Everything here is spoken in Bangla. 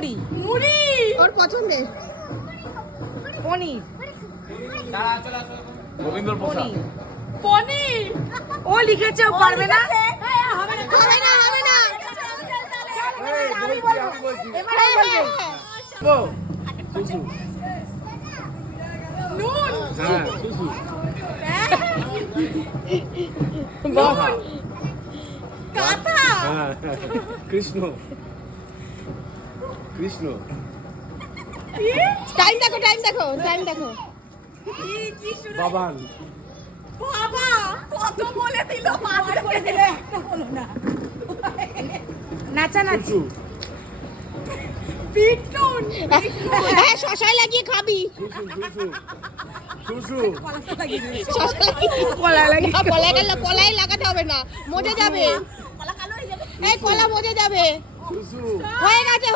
মুড়ি মুড়ি ওর পছন্দের। পনির রবীন্দ্র প্রসাদ পনির পনির ও লিখেছে ও পারবে না হবে না হবে না, হবে না। আমি বলবো এবারে বলবে সুসু নুন হ্যাঁ সুসু বাবা কাঁথা হ্যাঁ কৃষ্ণ কৃষ্ণ টাইম দেখো, টাইম দেখো, টাইম দেখো। কি কি শুরু বাবান বাবা কত বলে দিল পাঁচটা বলে দিল একটা হলো না নাচানাচি সুসু বিট নুন হ্যাঁ, শশায় লাগিয়ে খাবি। সুসু শশা লাগিয়ে কলা লাগিয়ে না, কলাই গেলে কলাই লাগাতে হবে না, মজে যাবে। কলা কালো হয়ে যাবে এই কলা মজে যাবে। সুসু হয়ে গেছে।